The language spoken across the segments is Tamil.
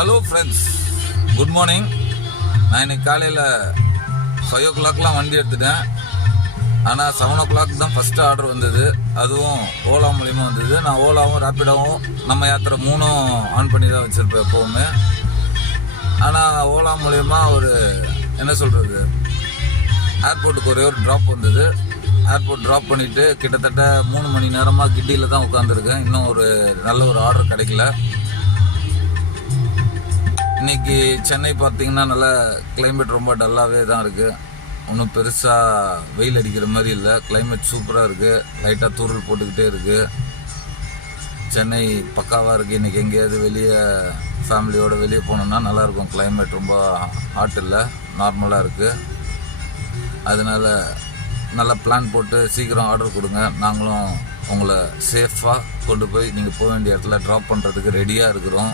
Hello friends, good morning. நான் இன்னைக்கு காலையில் 5 o'clock வண்டி எடுத்துட்டேன். ஆனால் 7 o'clock தான் ஃபஸ்ட்டு ஆர்டர் வந்தது. அதுவும் ஓலா மூலிமா வந்தது. நான் ஓலாவும் ரேப்பிடாவும் நம்ம யாத்திரை 3ம் ஆன் பண்ணி தான் வச்சுருப்பேன் எப்போவுமே. ஆனால் ஓலா மூலிமா ஒரு என்ன சொல்கிறது, ஏர்போர்ட்டுக்கு ஒரே ஒரு ட்ராப் வந்தது. ஏர்போர்ட் ட்ராப் பண்ணிவிட்டு கிட்டத்தட்ட 3 மணி நேரமாக கிட்டியில் தான் உட்காந்துருக்கேன். இன்னும் ஒரு நல்ல ஒரு ஆர்டர் கிடைக்கல. இன்றைக்கி சென்னை பார்த்திங்கன்னா நல்லா கிளைமேட் ரொம்ப டல்லாகவே தான் இருக்குது. ஒன்றும் பெருசாக வெயில் அடிக்கிற மாதிரி இல்லை. கிளைமேட் சூப்பராக இருக்குது. லைட்டாக தூறல் போட்டுக்கிட்டே இருக்குது. சென்னை பக்காவாக இருக்குது. இன்றைக்கி எங்கேயாவது வெளியே ஃபேமிலியோடு வெளியே போகணுன்னா நல்லாயிருக்கும். கிளைமேட் ரொம்ப ஹாட் இல்லை, நார்மலாக இருக்குது. அதனால் நல்லா பிளான் போட்டு சீக்கிரம் ஆர்டர் கொடுங்க. நாங்களும் உங்களை சேஃபாக கொண்டு போய் நீங்கள் போக வேண்டிய இடத்துல ட்ராப் பண்ணுறதுக்கு ரெடியாக இருக்கிறோம்.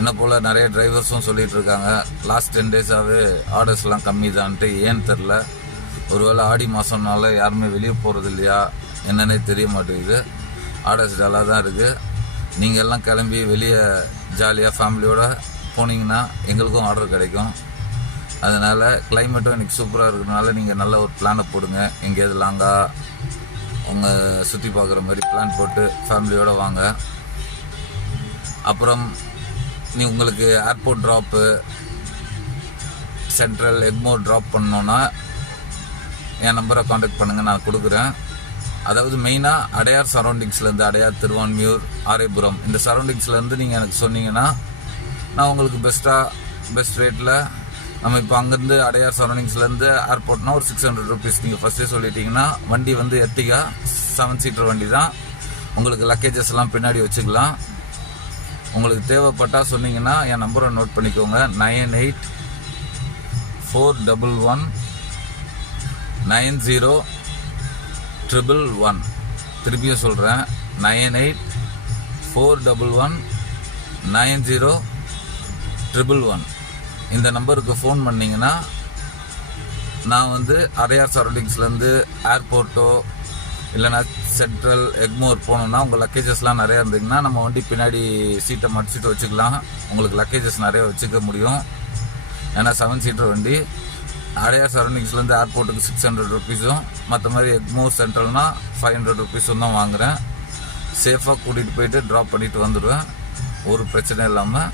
என்ன போல் நிறைய டிரைவர்ஸும் சொல்லிகிட்டு இருக்காங்க, லாஸ்ட் 10 days-ஆகவே ஆர்டர்ஸ்லாம் கம்மி தான்ட்டு. ஏன்னு தெரில, ஒருவேளை ஆடி மாதம்னால யாருமே வெளியே போகிறது இல்லையா என்னன்னே தெரிய மாட்டேங்குது. ஆர்டர்ஸ் டல்லாக தான் இருக்குது. நீங்கள் எல்லாம் கிளம்பி வெளியே ஜாலியாக ஃபேமிலியோடு போனீங்கன்னா எங்களுக்கும் ஆர்டர் கிடைக்கும். அதனால் கிளைமேட்டும் இன்றைக்கி சூப்பராக இருக்கிறதுனால நீங்கள் நல்ல ஒரு பிளானை போடுங்க. எங்கேயாவது லாங்காக உங்கள் சுற்றி பார்க்குற மாதிரி பிளான் போட்டு ஃபேமிலியோடு வாங்க. அப்புறம் உங்களுக்கு airport drop, central Egmore drop பண்ணோன்னா என் நம்பரை காண்டாக்ட் பண்ணுங்கள், நான் கொடுக்குறேன். அதாவது மெயினாக அடையார் சரௌண்டிங்ஸ்லேருந்து, அடையார், திருவான்மியூர், ஆரைபுரம் இந்த சரௌண்டிங்ஸ்லேருந்து நீங்கள் எனக்கு சொன்னீங்கன்னா நான் உங்களுக்கு பெஸ்ட் ரேட்டில் நம்ம இப்போ அங்கேருந்து அடையார் சரௌண்டிங்ஸ்லேருந்து ஏர்போர்ட்னா ஒரு 600 rupees நீங்கள் ஃபஸ்ட்டே சொல்லிட்டீங்கன்னா, வண்டி வந்து எர்டிகா 7 seater வண்டி தான். உங்களுக்கு லக்கேஜஸ் எல்லாம் பின்னாடி வச்சுக்கலாம். உங்களுக்கு தேவைப்பட்டால் சொன்னீங்கன்னா என் நம்பரை நோட் பண்ணிக்கோங்க. 98419011. திருப்பியும் சொல்கிறேன், 98419011. இந்த நம்பருக்கு ஃபோன் பண்ணிங்கன்னா நான் வந்து அடையார் சரௌண்டிங்ஸ்லேருந்து ஏர்போர்ட்டோ இல்லைனா சென்ட்ரல் எக்மோர் போகணுன்னா உங்கள் லக்கேஜஸ்லாம் நிறையா இருந்தீங்கன்னா நம்ம வண்டி பின்னாடி சீட்டை மடிச்சிட்டு வச்சுக்கலாம். உங்களுக்கு லக்கேஜஸ் நிறையா வச்சுக்க முடியும். ஏன்னா 7 seater வண்டி. அடையார் சரௌண்டிங்ஸ்லேருந்து ஏர்போர்ட்டுக்கு 600 rupees-உம், மற்ற மாதிரி எக்மோர் சென்ட்ரல்னா 500 rupees-உம் தான் வாங்குகிறேன். சேஃபாக கூட்டிகிட்டு போயிட்டு ட்ராப் பண்ணிவிட்டு வந்துடுவேன். ஒரு பிரச்சனை இல்லாமல்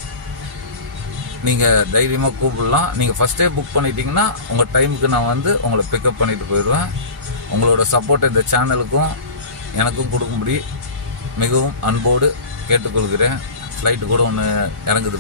நீங்கள் தைரியமாக கூப்பிடலாம். நீங்கள் ஃபஸ்ட்டே புக் பண்ணிட்டீங்கன்னா உங்கள் டைமுக்கு நான் வந்து உங்களை பிக்கப் பண்ணிவிட்டு போயிடுவேன். உங்களோட சப்போர்ட் இந்த சேனலுக்கும் எனக்கும் கொடுக்கும்படி மிகவும் அன்போடு கேட்டுக்கொள்கிறேன். ஃப்ளைட்டு கூட ஒன்று இறங்குது